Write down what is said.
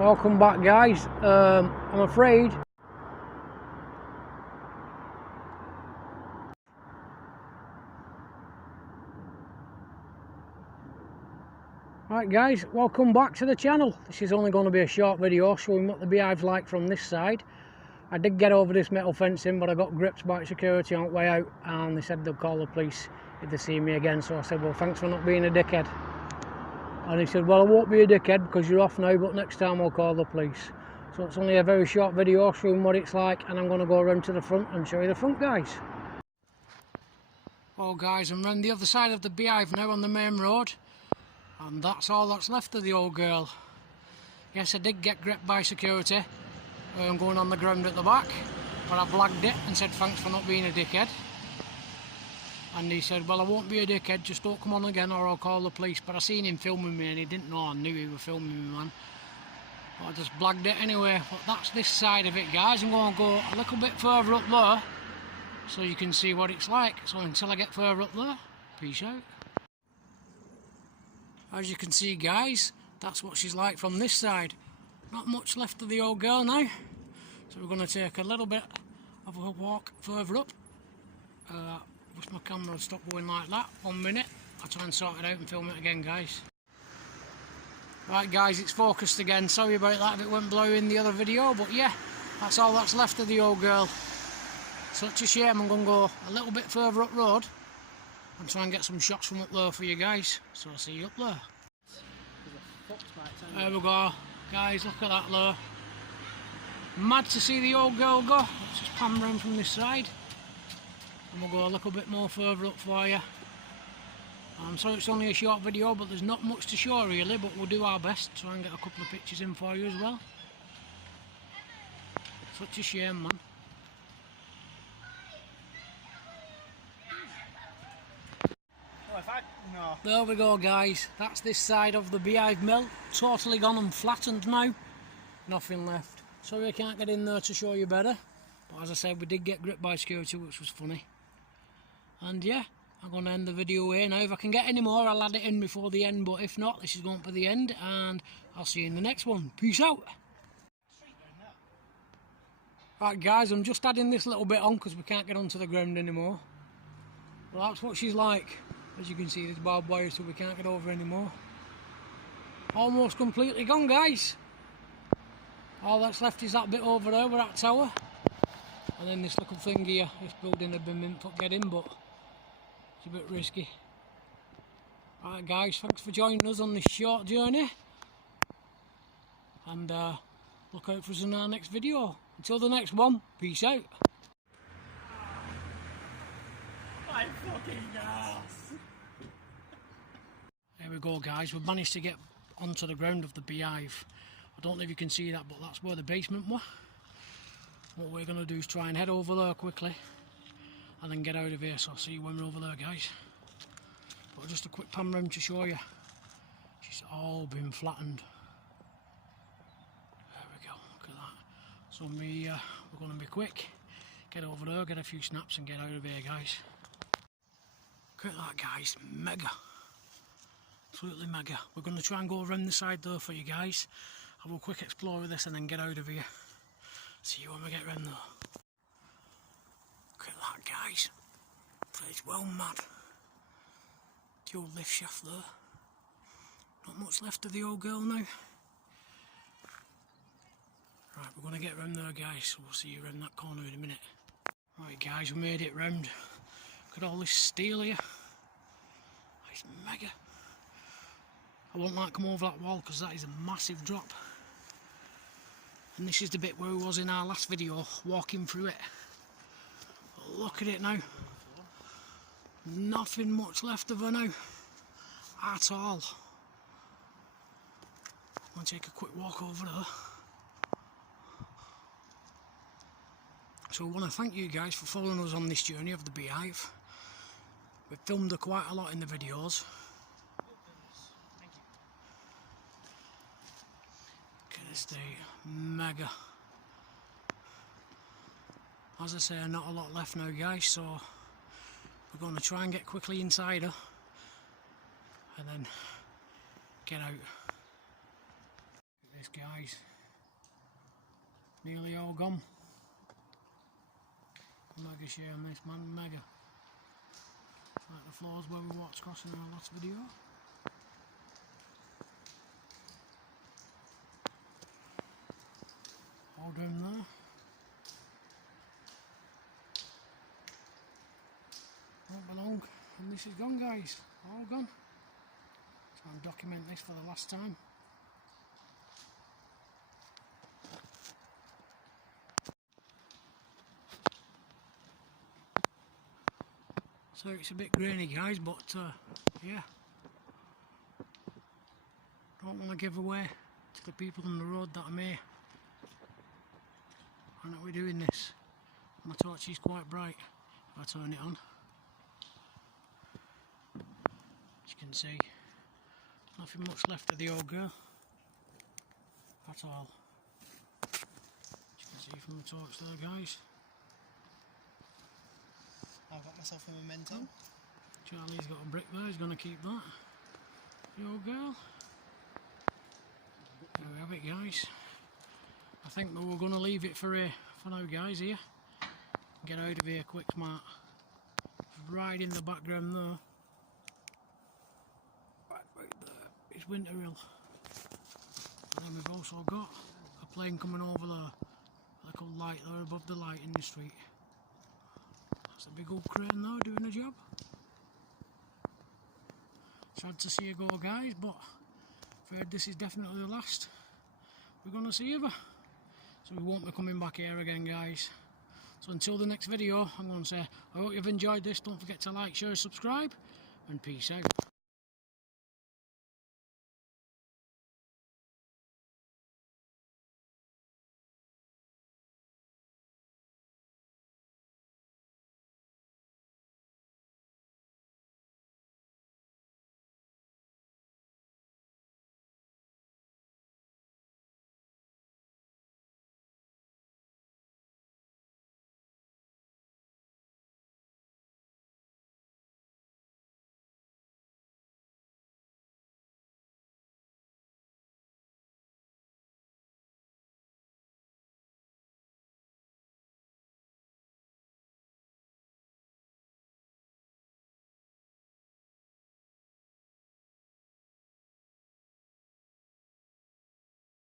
Welcome back, guys. I'm afraid right guys, welcome back to the channel. This is only going to be a short video showing what the beehive's like from this side. I did get over this metal fencing, but I got gripped by security on the way out and they said they'll call the police if they see me again. So I said, well, thanks for not being a dickhead. And he said, well, I won't be a dickhead because you're off now, but next time I'll call the police. So it's only a very short video showing what it's like, and I'm going to go around to the front and show you the front, guys. Well guys, I'm around the other side of the beehive now on the main road, and that's all that's left of the old girl. Yes, I did get gripped by security going on the ground at the back, but I blagged it and said thanks for not being a dickhead. And he said, well, I won't be a dickhead, just don't come on again or I'll call the police. But I seen him filming me and he didn't know I knew he was filming me, man. But I just blagged it anyway. But that's this side of it, guys. I'm going to go a little bit further up there so you can see what it's like. So until I get further up there, peace out. As you can see, guys, that's what she's like from this side. Not much left of the old girl now. So we're going to take a little bit of a walk further up. Wish my camera would stop going like that. 1 minute. I'll try and sort it out and film it again, guys. Right guys, it's focused again. Sorry about that if it went blurry in the other video, but yeah, that's all that's left of the old girl. Such a shame. I'm going to go a little bit further up road and try and get some shots from up there for you guys. So I'll see you up there. There we go. Guys, look at that there. Mad to see the old girl go. Let's just pan round from this side. And we'll go a little bit more further up for you. I'm sorry it's only a short video, but there's not much to show really, but we'll do our best to try and get a couple of pictures in for you as well. Such a shame, man. No. There we go, guys. That's this side of the beehive mill. Totally gone and flattened now. Nothing left. Sorry I can't get in there to show you better. But as I said, we did get gripped by security, which was funny. And yeah, I'm going to end the video here now. If I can get any more, I'll add it in before the end. But if not, this is going for the end. And I'll see you in the next one. Peace out. Right guys, I'm just adding this little bit on because we can't get onto the ground anymore. Well, that's what she's like. As you can see, there's barbed wire, so we can't get over anymore. Almost completely gone, guys. All that's left is that bit over there with that tower. And then this little thing here, this building had been meant to get in, but it's a bit risky. Alright guys, thanks for joining us on this short journey. And look out for us in our next video. Until the next one, peace out. My fucking ass. There we go, guys, we've managed to get onto the ground of the beehive. I don't know if you can see that, but that's where the basement was. What we're going to do is try and head over there quickly and then get out of here, so I'll see you when we're over there, guys. But just a quick pan round to show you. She's all been flattened. There we go, look at that. So we're going to be quick, get over there, get a few snaps and get out of here, guys. Look at that, guys, mega. Absolutely mega. We're going to try and go around the side there for you guys. Have a quick explore of this and then get out of here. See you when we get around there. Look at that, guys. Place well mad. The old lift shaft there. Not much left of the old girl now. Right, we're going to get around there, guys, so we'll see you around that corner in a minute. Right guys, we made it round. Look at all this steel here. It's mega. I won't like come over that wall because that is a massive drop. And this is the bit where we was in our last video, walking through it. But look at it now. Nothing much left of her now. At all. I'm going to take a quick walk over there. So I want to thank you guys for following us on this journey of the beehive. We've filmed her quite a lot in the videos. This day, mega. As I say, not a lot left now, guys, so we're going to try and get quickly inside her and then get out. This guy's nearly all gone. Mega share on this, man, mega. Like the floors where we walked across in our last video. All done there. Won't be long, and this is gone, guys. All gone. So I'm document this for the last time. So it's a bit grainy, guys, but yeah, don't want to give away to the people on the road that I'm here and that we're doing this. My torch is quite bright if I turn it on. As you can see, nothing much left of the old girl at all. As you can see from the torch there, guys. I've got myself a memento. Charlie's got a brick there, he's going to keep that. The old girl. There we have it, guys. I think that we're going to leave it for now, guys, here. Get out of here quick, smart. Right in the background there. Right there is Winter Hill. And then we've also got a plane coming over there. A little light there above the light in the street. That's a big old crane there doing the job. Sad to see you go, guys, but I've heard this is definitely the last we're going to see of her. So we won't be coming back here again, guys. So until the next video, I'm going to say I hope you've enjoyed this. Don't forget to like, share, subscribe, and peace out.